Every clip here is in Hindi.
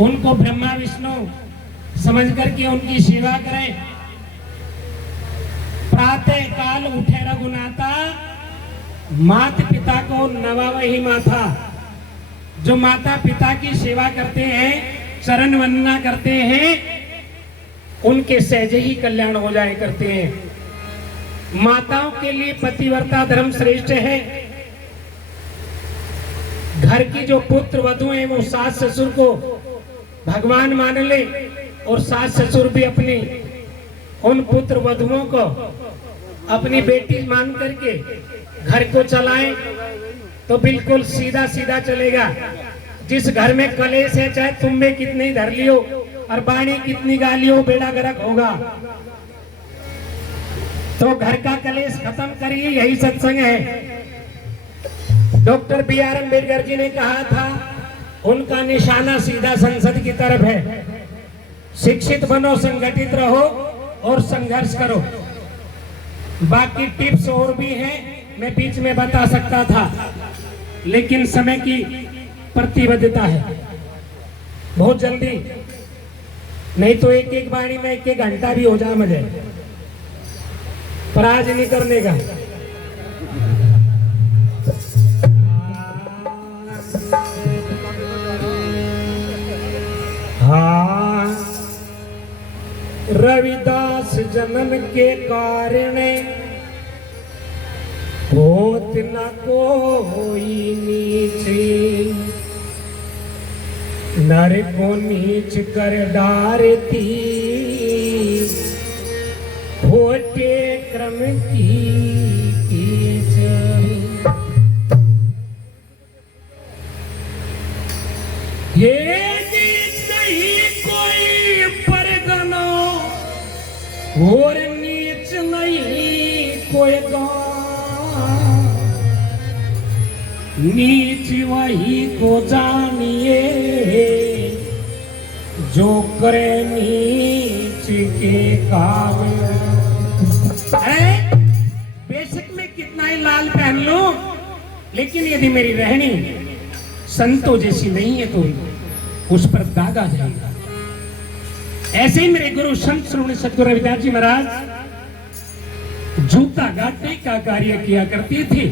उनको ब्रह्मा विष्णु समझ करके उनकी सेवा करें। प्रातः काल उठे रघुनाथा, माता पिता को नवावही माथा। जो माता पिता की सेवा करते हैं, चरण वंदना करते हैं, उनके सहज ही कल्याण हो जाए करते हैं। माताओं के लिए पतिव्रता धर्म श्रेष्ठ है। घर की जो पुत्र वधु है वो सास ससुर को भगवान मान ले और सास ससुर भी अपनी उन पुत्र वधुओं को अपनी बेटी मान करके घर को चलाएं तो बिल्कुल सीधा सीधा चलेगा। जिस घर में कलेश है, चाहे तुम में कितनी धर लियो और बाणी कितनी गालियो, बेड़ा गर्क होगा। तो घर का कलेश खत्म करिए, यही सत्संग है। Doctor B R. अम्बेडकर जी ने कहा था, उनका निशाना सीधा संसद की तरफ है। शिक्षित बनो, संगठित रहो और संघर्ष करो। बाकी टिप्स और भी हैं, मैं बीच में बता सकता था, लेकिन समय की प्रतिबद्धता है। बहुत जल्दी, नहीं तो एक एक वाणी में एक एक घंटा भी हो जाए मुझे, पर आज नहीं करने का। हाँ, रविदास जन्म के कारण होत न कोई नीचे, नर को नीच कर डारती होते क्रम की कीच। ये नहीं कोई परगना और नीच नहीं कोई गाँव, नीच वही को जानिए जो करे नीच के काम। बेशक मैं कितना ही लाल पहन लो, लेकिन यदि मेरी रहनी संतों जैसी नहीं है तो उस पर दाग आ जाएगा। ऐसे ही मेरे गुरु संत श्री सद्गुरु रविदास जी महाराज जूता गाटने का कार्य किया करते थे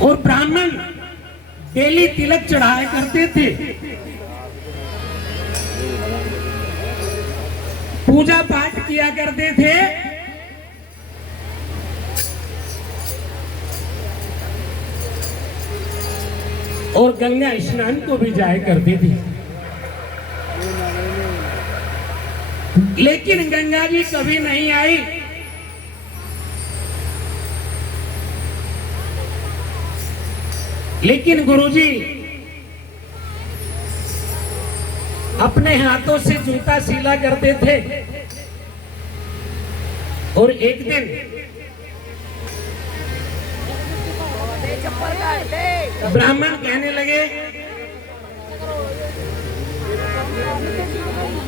और ब्राह्मण डेली तिलक चढ़ाया करते थे। पूजा पाठ किया करते थे। और गंगा स्नान को भी जाया करते थे। लेकिन गंगा जी कभी नहीं आई। लेकिन गुरुजी अपने हाथों से जूता सीला करते थे। और एक दिन ब्राह्मण कहने लगे,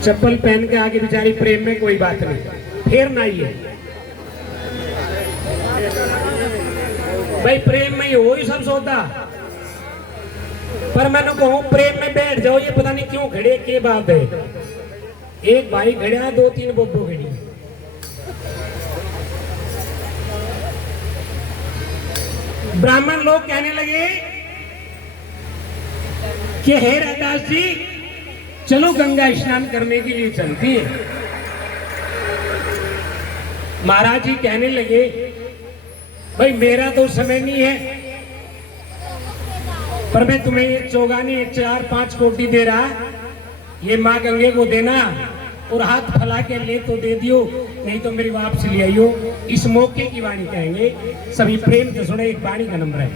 चप्पल पहन के आगे बेचारी प्रेम में कोई बात नहीं, फिर ना ही है भाई, प्रेम में ही हो ही सब सौदा। पर मैंने कहूं प्रेम में बैठ जाओ, ये पता नहीं क्यों खड़े, के बात है। एक भाई खड़ा, दो तीन बोबो खड़ी। ब्राह्मण लोग कहने लगे कि हे रविदास जी, चलो गंगा स्नान करने के लिए चलती है। महाराज जी कहने लगे, भाई मेरा तो समय नहीं है, पर मैं तुम्हें ये चौगानी 4-5 कोटी दे रहा, ये माँ गंगे को देना और हाथ फैला के ले तो दे दियो, नहीं तो मेरी वापस ले आइयो। इस मौके की वाणी कहेंगे, सभी प्रेम से सुने। एक वाणी का नंबर है।